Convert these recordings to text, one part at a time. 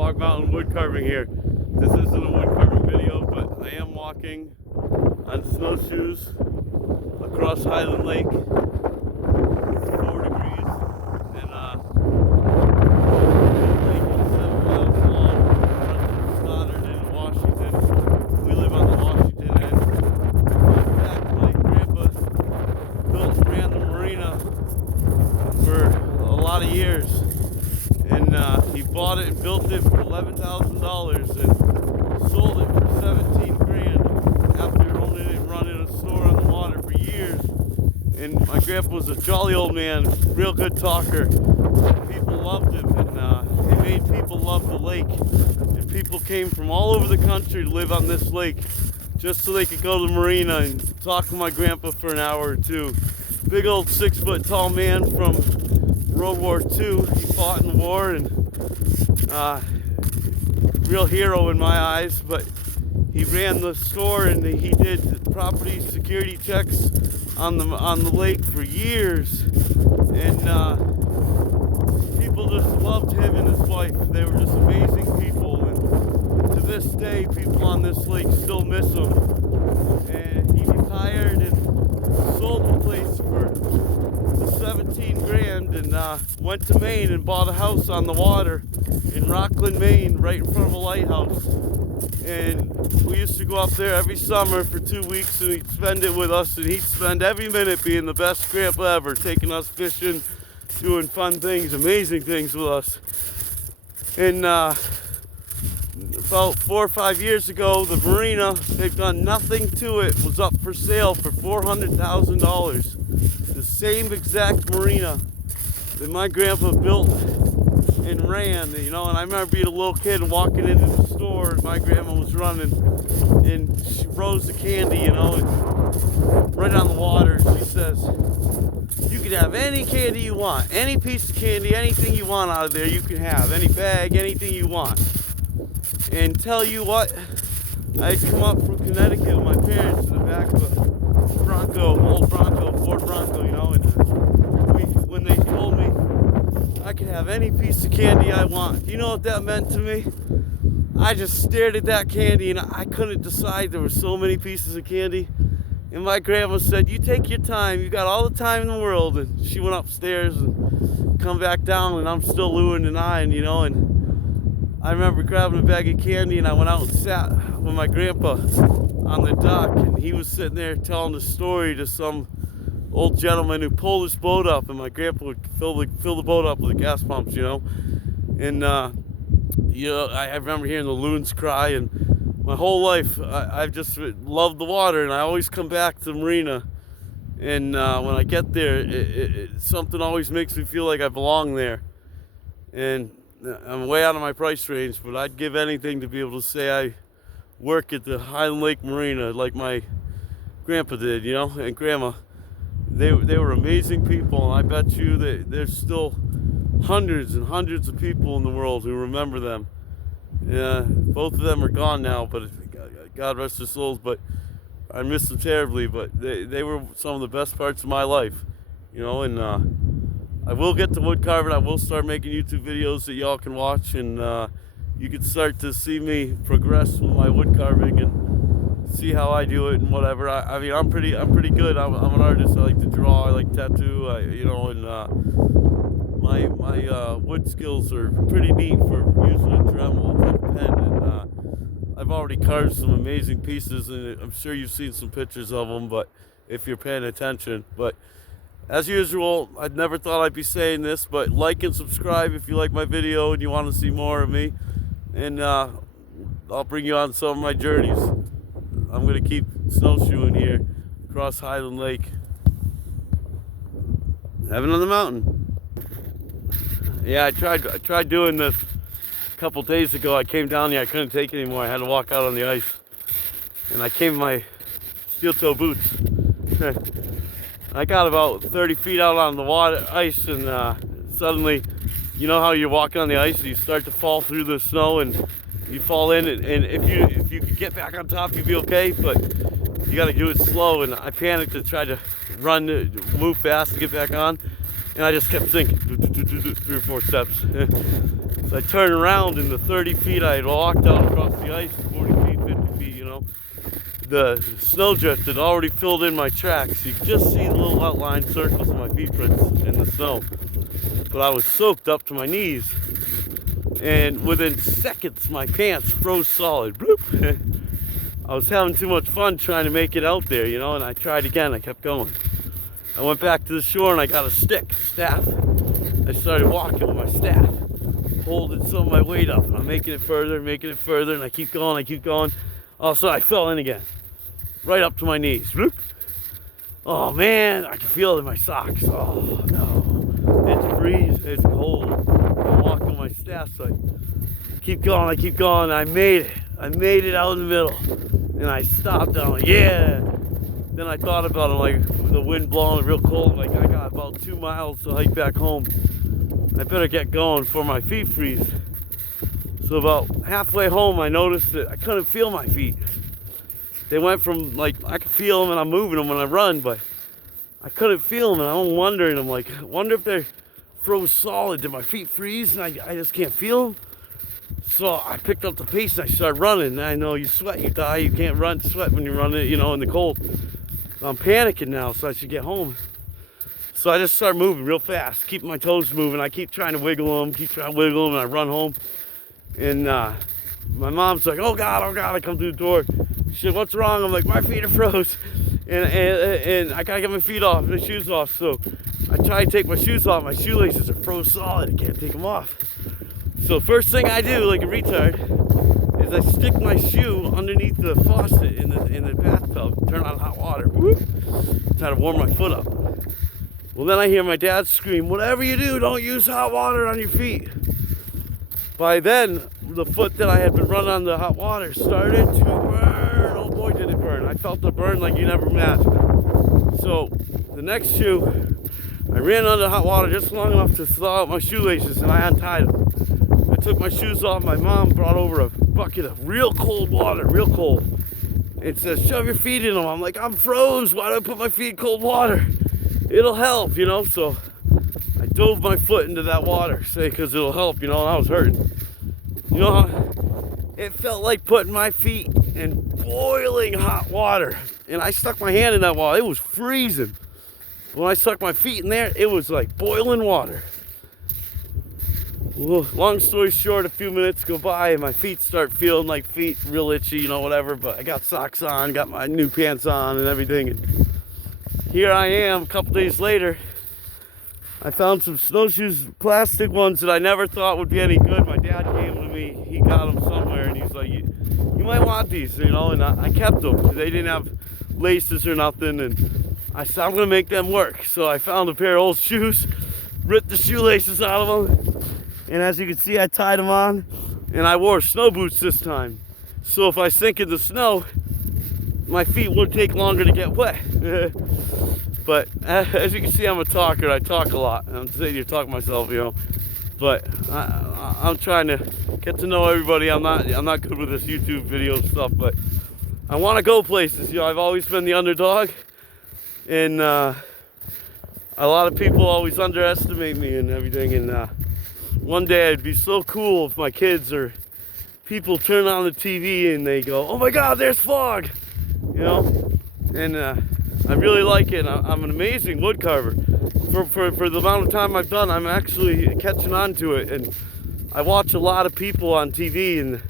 Fogg Mountain wood carving here. This isn't a wood carving video, but I am walking on snowshoes across Highland Lake. It's 4 degrees, and the lake is 7 miles long. It runs from Stoddard into Washington. We live on the Washington end. In fact, my grandpa built and ran the marina for a lot of years. And he bought it and built it for $11,000 and sold it for 17 grand after owning it and running a store on the water for years. And my grandpa was a jolly old man, real good talker. People loved him, and he made people love the lake. And people came from all over the country to live on this lake just so they could go to the marina and talk to my grandpa for an hour or two. Big old 6-foot tall man from World War II. He fought in the war and real hero in my eyes, but he ran the store and he did property security checks on the lake for years, and people just loved him and his wife. They were just amazing people, and to this day people on this lake still miss him. And he retired and sold the place for 17 grand and went to Maine and bought a house on the water in Rockland, Maine, right in front of a lighthouse. And we used to go up there every summer for 2 weeks, and he'd spend it with us, and he'd spend every minute being the best grandpa ever, taking us fishing, doing fun things, amazing things with us. And about 4 or 5 years ago, the marina, they've done nothing to it, was up for sale for $400,000. The same exact marina that my grandpa built and ran, you know. And I remember being a little kid and walking into the store, and my grandma was running, and she rose the candy, you know, and right on the water. She says, "You can have any candy you want, any piece of candy, anything you want out of there, you can have, any bag, anything you want." And tell you what, I'd come up from Connecticut with my parents in the back of a Bronco, old Bronco, Ford Bronco, you know, and when they told me I could have any piece of candy I want, you know what that meant to me? I just stared at that candy and I couldn't decide. There were so many pieces of candy. And my grandma said, "You take your time, you got all the time in the world." And she went upstairs and come back down, and I'm still oohing and eyeing, you know. And I remember grabbing a bag of candy, and I went out and sat with my grandpa on the dock, and he was sitting there telling the story to some old gentleman who pulled his boat up, and my grandpa would fill the boat up with the gas pumps, you know. And you know, I remember hearing the loons cry, and my whole life I've just loved the water, and I always come back to the marina. And when I get there, something always makes me feel like I belong there. And I'm way out of my price range, but I'd give anything to be able to say I work at the Highland Lake Marina like my grandpa did, you know, and grandma. They were amazing people, and I bet you that there's still hundreds and hundreds of people in the world who remember them. Yeah, both of them are gone now, but God rest their souls, but I miss them terribly. But they were some of the best parts of my life, you know. And I will get to wood carving. I will start making YouTube videos that y'all can watch, and you can start to see me progress with my wood carving and see how I do it and whatever. I mean, I'm pretty good. I'm an artist. I like to draw. I like tattoo. You know, and my wood skills are pretty neat for using a Dremel. It's like a pen, and I've already carved some amazing pieces, and I'm sure you've seen some pictures of them. But if you're paying attention, but as usual, I never thought I'd be saying this, but like and subscribe if you like my video and you want to see more of me. And I'll bring you on some of my journeys. I'm going to keep snowshoeing here across Highland Lake. Heaven on the mountain. Yeah, I tried doing this a couple days ago. I came down here. I couldn't take it anymore. I had to walk out on the ice. And I came in my steel toe boots. I got about 30 feet out on the water, ice, and suddenly, you know how you're walking on the ice and you start to fall through the snow and you fall in, and if you could get back on top, you'd be okay, but you got to do it slow. And I panicked to try to move fast to get back on, And I just kept sinking, 3 or 4 steps. So I turned around, and the 30 feet I had walked out across the ice, 40 feet, 50 feet, you know, the snowdrift had already filled in my tracks. You could just see the little outline circles of my feet prints in the snow. But I was soaked up to my knees. And within seconds, my pants froze solid. Bloop. I was having too much fun trying to make it out there, you know, and I tried again. I kept going. I went back to the shore and I got a staff. I started walking with my staff, holding some of my weight up. I'm making it further, and I keep going. Also, I fell in again, right up to my knees. Bloop. Oh man, I can feel it in my socks. Oh no, it's freezing, it's cold. I'm walking with my staff, so I keep going. I made it out in the middle, and I stopped. I'm like, yeah. Then I thought about it, like the wind blowing, real cold. Like I got about 2 miles to hike back home. I better get going before my feet freeze. So about halfway home, I noticed that I couldn't feel my feet. They went from like I could feel them and I'm moving them when I run, but I couldn't feel them. And I'm wondering, I'm like, I wonder if they're froze solid. Did my feet freeze and I just can't feel them? So I picked up the pace and I started running. And I know you sweat, you die. You can't sweat when you're running, you know, in the cold. I'm panicking now, so I should get home. So I just start moving real fast, keeping my toes moving. I keep trying to wiggle them, and I run home. And my mom's like, oh God, I come through the door. She said, what's wrong? I'm like, my feet are froze. And I gotta get my feet off, my shoes off. So I try to take my shoes off. My shoelaces are froze solid. I can't take them off. So first thing I do, like a retard, is I stick my shoe underneath the faucet in the bathtub, turn on hot water, whoop, try to warm my foot up. Well, then I hear my dad scream, whatever you do, don't use hot water on your feet. By then, the foot that I had been running on the hot water started to burn. Oh boy, did it burn. I felt the burn like you never imagined. So the next shoe, I ran under hot water just long enough to thaw out my shoelaces, and I untied them. I took my shoes off. My mom brought over a bucket of real cold water, real cold. It says, shove your feet in them. I'm like, I'm froze. Why do I put my feet in cold water? It'll help, you know. So I dove my foot into that water, say, because it'll help, you know, and I was hurting. You know how it felt like putting my feet in boiling hot water. And I stuck my hand in that water. It was freezing. When I stuck my feet in there, it was like boiling water. Well, long story short, a few minutes go by and my feet start feeling like feet, real itchy, you know, whatever. But I got socks on, got my new pants on and everything. And here I am a couple days later. I found some snowshoes, plastic ones that I never thought would be any good. My dad gave them to me. He got them somewhere and he's like, you might want these, you know. And I kept them. They didn't have laces or nothing. And I said, I'm going to make them work. So I found a pair of old shoes, ripped the shoelaces out of them. And as you can see, I tied them on, and I wore snow boots this time. So if I sink in the snow, my feet would take longer to get wet. But as you can see, I'm a talker. I talk a lot. I'm sitting here talking to myself, you know. But I'm trying to get to know everybody. I'm not good with this YouTube video stuff, but I want to go places. You know, I've always been the underdog, and a lot of people always underestimate me and everything. And one day it'd be so cool if my kids or people turn on the TV and they go, oh my God, there's Fogg, you know. And I really like it. I'm an amazing wood carver. For the amount of time I've done, I'm actually catching on to it. And I watch a lot of people on TV, and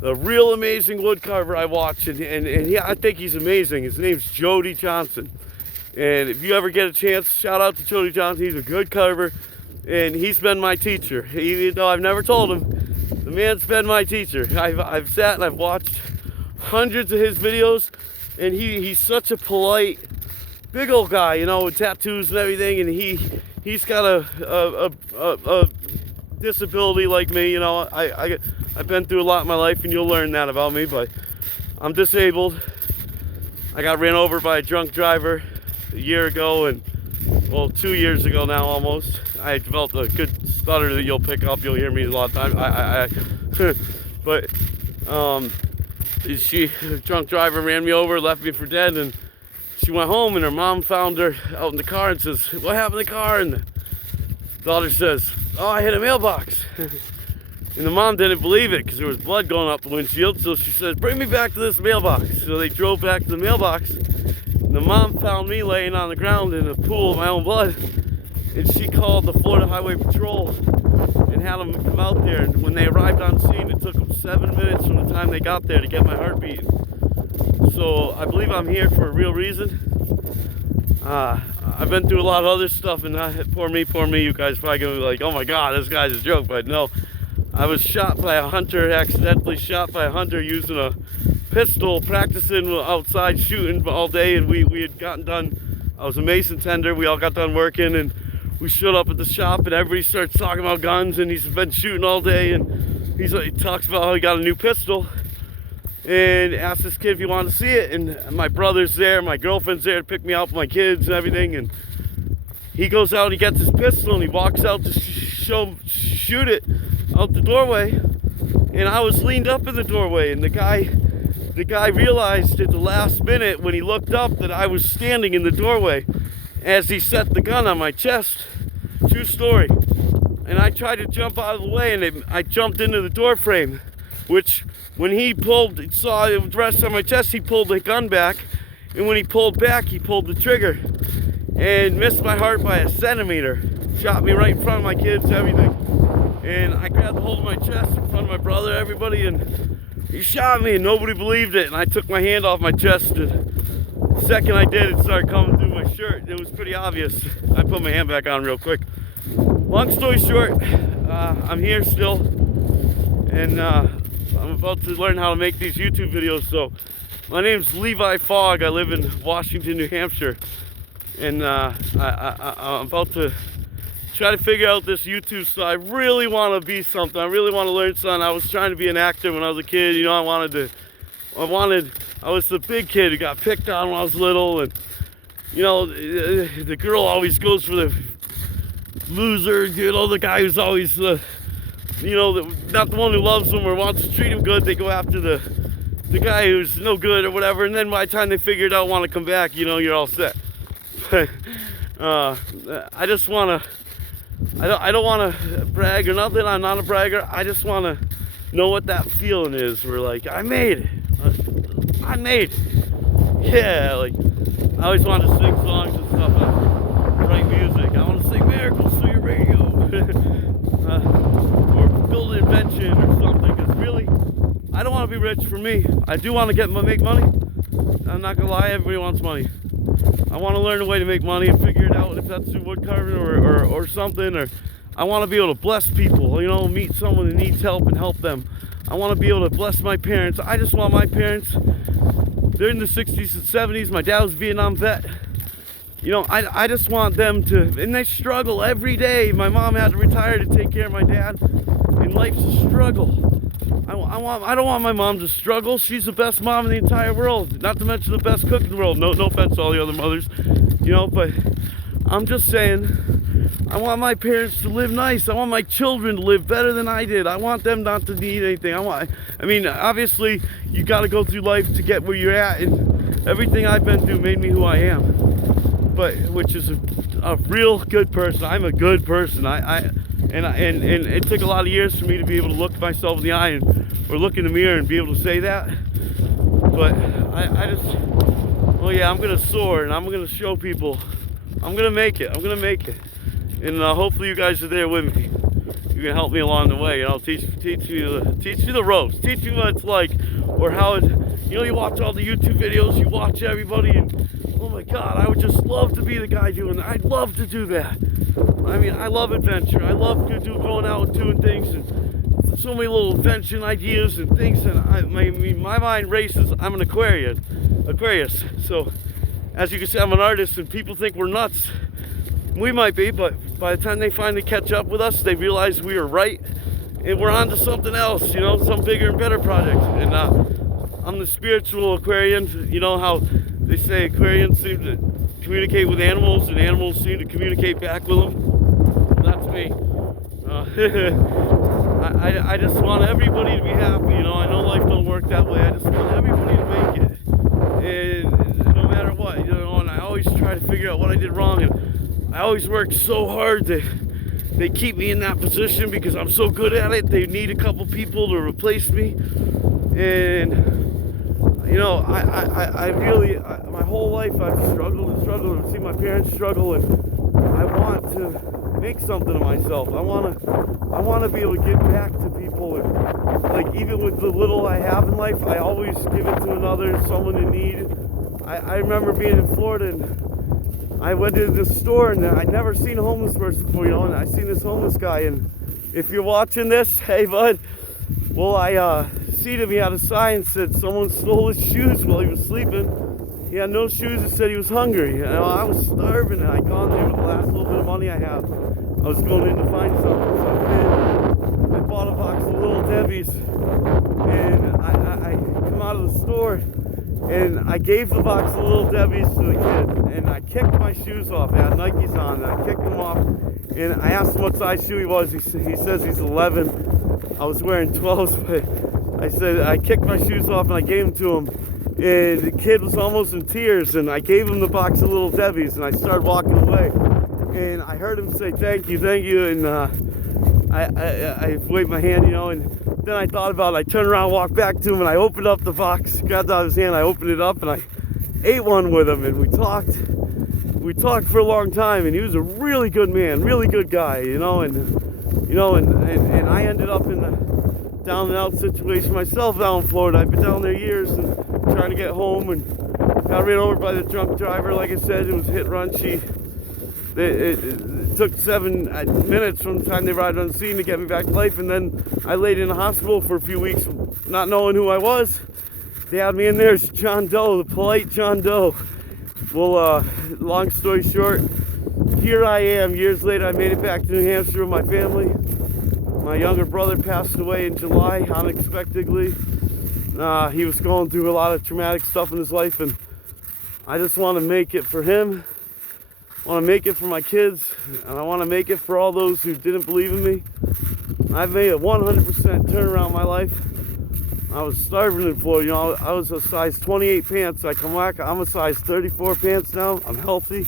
the real amazing wood carver I watch, and I think he's amazing. His name's Jody Johnson. And if you ever get a chance, shout out to Jody Johnson. He's a good carver. And he's been my teacher, even though I've never told him. The man's been my teacher. I've sat and I've watched hundreds of his videos, and he's such a polite, big old guy, you know, with tattoos and everything. And he's got a disability like me, you know. I've been through a lot in my life, and you'll learn that about me. But I'm disabled. I got ran over by a drunk driver a year ago, and well, 2 years ago now almost. I developed a good stutter that you'll pick up. You'll hear me a lot of times. But a drunk driver ran me over, left me for dead, and she went home, and her mom found her out in the car and says, what happened to the car? And Daughter says, "Oh, I hit a mailbox." And the mom didn't believe it because there was blood going up the windshield. So she says, "Bring me back to this mailbox." So they drove back to the mailbox. And the mom found me laying on the ground in a pool of my own blood. And she called the Florida Highway Patrol and had them come out there. And when they arrived on scene, it took them 7 minutes from the time they got there to get my heart beating. So I believe I'm here for a real reason. I've been through a lot of other stuff, and poor me, you guys probably gonna be like, "Oh my God, this guy's a joke," but no. I was shot by a hunter, accidentally shot by a hunter using a pistol, practicing outside shooting all day, and we had gotten done. I was a mason tender, we all got done working, and we showed up at the shop, and everybody starts talking about guns, and he's been shooting all day, and he talks about how he got a new pistol, and asked this kid if he wanted to see it, and my brother's there, my girlfriend's there to pick me up with my kids and everything, and he goes out and he gets his pistol, and he walks out to shoot it out the doorway, and I was leaned up in the doorway, and the guy realized at the last minute when he looked up that I was standing in the doorway as he set the gun on my chest. True story. And I tried to jump out of the way, and I jumped into the door frame, which when he saw it was rest on my chest, he pulled the gun back, and when he pulled back, he pulled the trigger and missed my heart by a centimeter. Shot me right in front of my kids, everything. And I grabbed a hold of my chest in front of my brother, everybody, and he shot me, and nobody believed it. And I took my hand off my chest, and the second I did, it started coming through my shirt. It was pretty obvious. I put my hand back on real quick. Long story short, I'm here still, and I'm about to learn how to make these YouTube videos. So my name's Levi Fogg. I live in Washington, New Hampshire, and I'm about to try to figure out this YouTube stuff. I really want to be something. I really want to learn something. I was trying to be an actor when I was a kid. You know, I was the big kid who got picked on when I was little, and you know, the girl always goes for the loser, you know, the guy who's always not the one who loves them or wants to treat him good. They go after the guy who's no good or whatever, and then by the time they figure it out, want to come back, you know, you're all set. I just want to, I don't want to brag or nothing. I'm not a bragger. I just want to know what that feeling is. We're like, I made it. I made it. Yeah, like, I always want to sing songs and stuff. Write music. I want to sing miracles through your radio. Or build an invention or something. Because really, I don't want to be rich for me. I do want to make money. I'm not going to lie, everybody wants money. I want to learn a way to make money and figure it out, if that's through wood carving or something. Or I want to be able to bless people, you know, meet someone who needs help and help them. I want to be able to bless my parents. I just want my parents, they're in the 60s and 70s. My dad was a Vietnam vet. You know, I just want them to, and they struggle every day. My mom had to retire to take care of my dad, and life's a struggle. I don't want my mom to struggle. She's the best mom in the entire world, not to mention the best cook in the world. No offense to all the other mothers, you know, but I'm just saying, I want my parents to live nice. I want my children to live better than I did. I want them not to need anything. I mean, obviously, you got to go through life to get where you're at, and everything I've been through made me who I am. But which is a real good person. I'm a good person. And it took a lot of years for me to be able to look myself in the eye or look in the mirror and be able to say that. But I'm gonna soar, and I'm gonna show people I'm gonna make it. I'm gonna make it. And hopefully you guys are there with me. You can help me along the way, and I'll teach you the ropes, teach you what it's like, or how it. You know, you watch all the YouTube videos, you watch everybody, and oh my God, I would just love to be the guy doing that. I'd love to do that. I mean, I love adventure. I love going out and doing things, and so many little invention ideas and things. And my mind races. I'm an Aquarius. So, as you can see, I'm an artist, and people think we're nuts. We might be, but by the time they finally catch up with us, they realize we were right, and we're on to something else. You know, some bigger and better project. And I'm the spiritual Aquarian. You know how they say Aquarians seem to communicate with animals, and animals seem to communicate back with them. That's me. I just want everybody to be happy. You know, I know life don't work that way. I just want everybody to make it, and no matter what, you know. And I always try to figure out what I did wrong, and I always worked so hard to they keep me in that position because I'm so good at it. They need a couple people to replace me. And you know, I really, my whole life I've struggled and struggled and seen my parents struggle, and I want to make something of myself. I want to be able to give back to people, and like even with the little I have in life, I always give it to another, someone in need. I remember being in Florida, and I went to this store, and I'd never seen a homeless person before, you know, and I seen this homeless guy, and if you're watching this, hey bud, well I seen him, he had a sign that said someone stole his shoes while he was sleeping. He had no shoes, it said he was hungry. You know, I was starving, and I gone there with the last little bit of money I had. I was going in to find something, so I bought a box of Little Debbie's, and I come out of the store, and I gave the box of Little Debbie's to the kid, and I kicked my shoes off. I had Nikes on, and I kicked them off, and I asked him what size shoe he was. He says he's 11. I was wearing 12s, but I said I kicked my shoes off, and I gave them to him. And the kid was almost in tears, and I gave him the box of Little Debbie's, and I started walking away. And I heard him say, thank you, and I waved my hand, you know, and then I thought about it. I turned around, walked back to him, and I opened up the box, grabbed it out of his hand, I opened it up, and I ate one with him, and we talked for a long time, and he was a really good man, really good guy, you know, and I ended up in the down and out situation myself down in Florida. I've been down there years and trying to get home, and got ran over by the drunk driver. Like I said, it was a hit run. It took 7 minutes from the time they arrived on the scene to get me back to life, and then I laid in the hospital for a few weeks not knowing who I was. They had me in there as John Doe, the polite John Doe. Well, long story short, here I am years later. I made it back to New Hampshire with my family. My younger brother passed away in July unexpectedly. He was going through a lot of traumatic stuff in his life, and I just want to make it for him. I want to make it for my kids, and I want to make it for all those who didn't believe in me. I've made a 100% turnaround in my life. I was starving in Florida, you know. I was a size 28 pants. I come back, I'm a size 34 pants now. I'm healthy.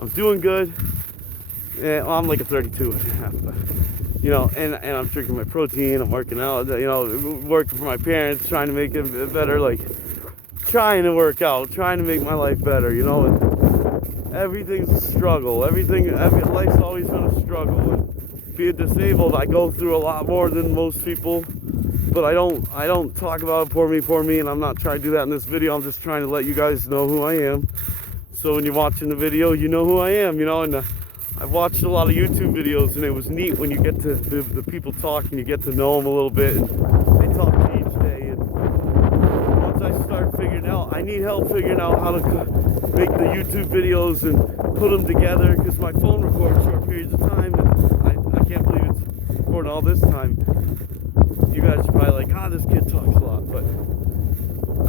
I'm doing good. Yeah, well, I'm like a 32 and a half, but, you know, and I'm drinking my protein, I'm working out, you know, working for my parents, trying to make it better, like, trying to work out, trying to make my life better, you know, and everything's a struggle, life's always been a struggle, and being disabled, I go through a lot more than most people, but I don't talk about it, poor me, and I'm not trying to do that in this video. I'm just trying to let you guys know who I am, so when you're watching the video, you know who I am, you know, and I've watched a lot of YouTube videos, and it was neat when you get to the people talk and you get to know them a little bit, and they talk to you each day, and once I start figuring out, I need help figuring out how to make the YouTube videos and put them together, because my phone records short periods of time, and I can't believe it's recording all this time. You guys are probably like, this kid talks a lot, but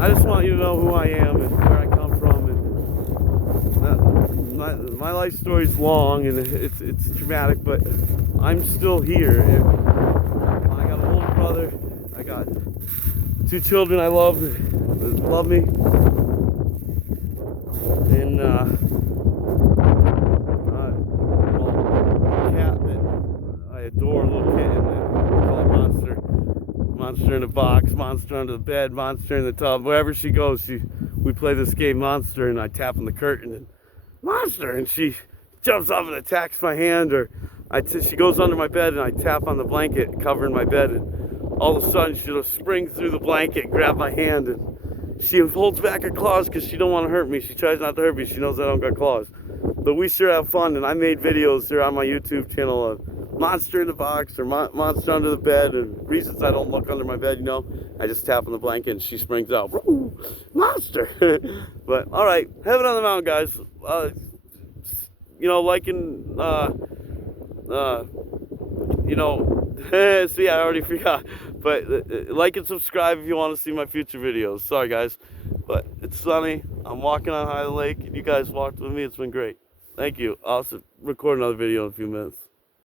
I just want you to know who I am and where I come from, and my life story's long and it's traumatic, but I'm still here. And I got an older brother. I got 2 children I love that love me, and a cat that I adore, a little kitten that I call Monster. Monster in a box, Monster under the bed, Monster in the tub. Wherever she goes, we play this game Monster, and I tap on the curtain and Monster, and she jumps up and attacks my hand, or she goes under my bed, and I tap on the blanket covering my bed, and all of a sudden she'll spring through the blanket and grab my hand, and she holds back her claws because she don't want to hurt me. She tries not to hurt me. She knows I don't got claws. But we sure have fun, and I made videos there on my YouTube channel of Monster in the box or Monster under the bed, and reasons I don't look under my bed, you know. I just tap on the blanket and she springs out. Woo! Monster! But, alright, heaven on the mountain, guys. You know, liking, you know, see, I already forgot. But like and subscribe if you want to see my future videos. Sorry, guys. But it's sunny. I'm walking on High Lake, and you guys walked with me. It's been great. Thank you. I'll record another video in a few minutes.